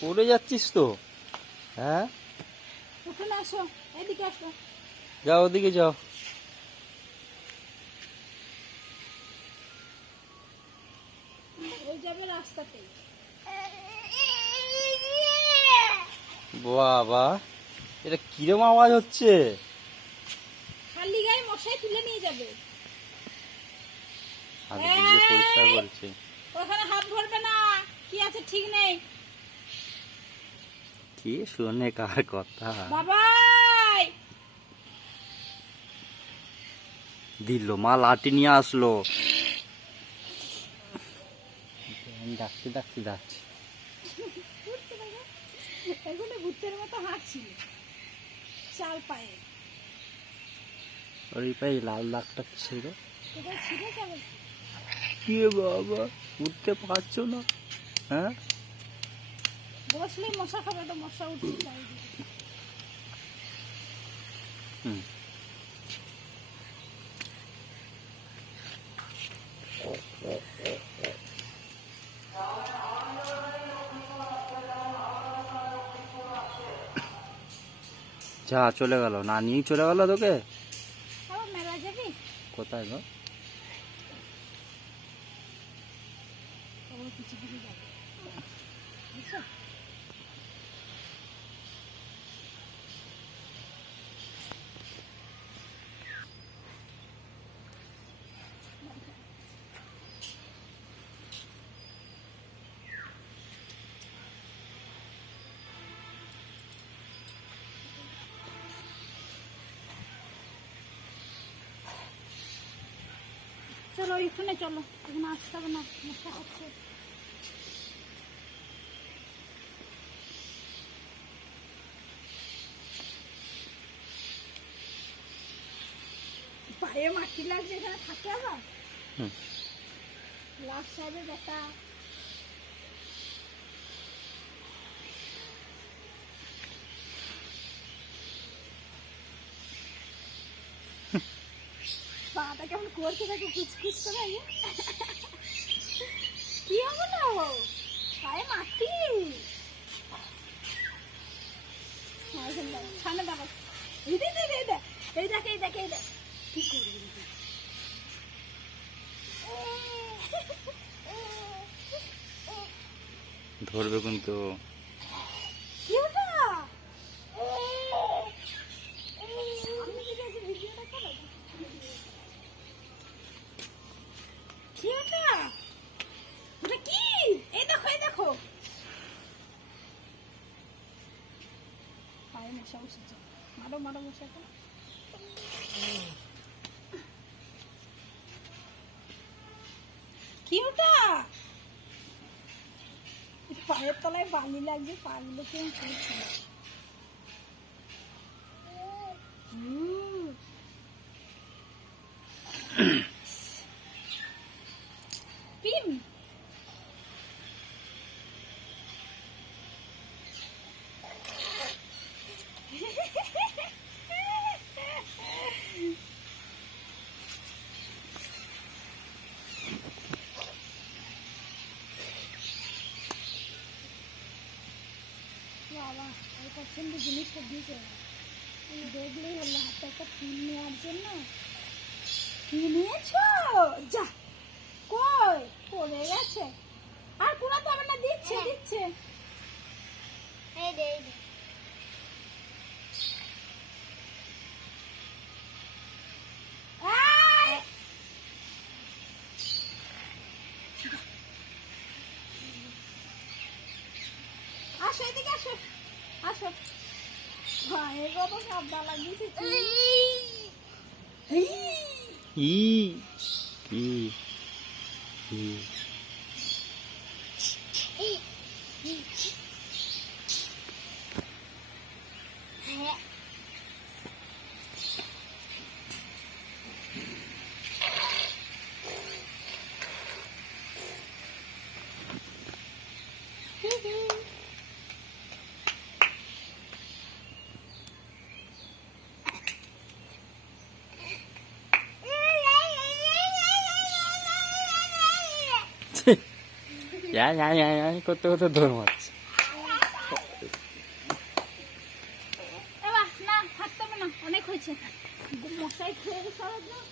পড়ে যাচ্ছিস তো। হ্যাঁ, ওখানে আসো, এদিকে আসো। যাও, ওদিকে যাও। ওই যাবে রাস্তাতে। বাবা, এটা কিরম আওয়াজ হচ্ছে? খালি গায়ে মশাই তুলে নিয়ে যাবে। পরিষ্কার করছে। ওখানে হাত ভরবে না, কি আছে ঠিক নেই। কি শুনে কার কথা? বাবাই দিল, মা লাঠি নিয়ে আসলো। ডাকতে ডাকতে যাচ্ছে। এগুলো ভূতের মতো হাঁটছিল চাল পায়ে। ওর এই পায়ে লাল দাগটা ছিল। এটা ছিঁড়ে যাবে। কি বাবা, উঠতে পারছো না? হ্যাঁ, বসলেই মশা খাবে, তো মশা উঠতে চাই। যা চলে গেল, না নিয়েই চলে গেল তোকে। আবার মেলা যাবি? কোথায় গো? কিছু কিছু যাবে, বুঝছো? চলো এখানে চলো, এখানে আসতে হবে না, মশা হচ্ছে। পায়ে মাটি লাগছে, এখানে থাকে আবার লাস্ট সাইডে ব্যথা। পাটা কেমন করছে দেখো, কুচকুচ করে। কি হবে না পায়ে মাটি। সামনে দেখো, এই দেখ এই দেখ এই দেখ এই দেখ এই দেখ কি করবি। ধরবে কিন্তু। কি ওটা? সামনে দিকে এসে ভিডিওটা করো। কি ওটা? ওটা কি? এই দেখো এই দেখো, পায়ে মশা বসেছে। মারো মারো মশাটা। কি ওটা? পায়ের তলায় বালি লাগছে, পাগুলো কেমন করছে। পিম বাবা, ওই পছন্দ জিনিসটা দিয়েছে, দেখলেই হলো। হাতে একটা ফুল নেওয়ার জন্য। কি নিয়েছো? যা, কই পড়ে গেছে। আর কুড়াতে হবে না, দিচ্ছে দিচ্ছে। এই দে এই দে। আসো এদিকে আসো, আসো। ভাই কত কাদা লাগিয়েছে। করতে করতে দৌড় মারছে। অনেক হয়েছে মশাই খেয়ে সারাদিন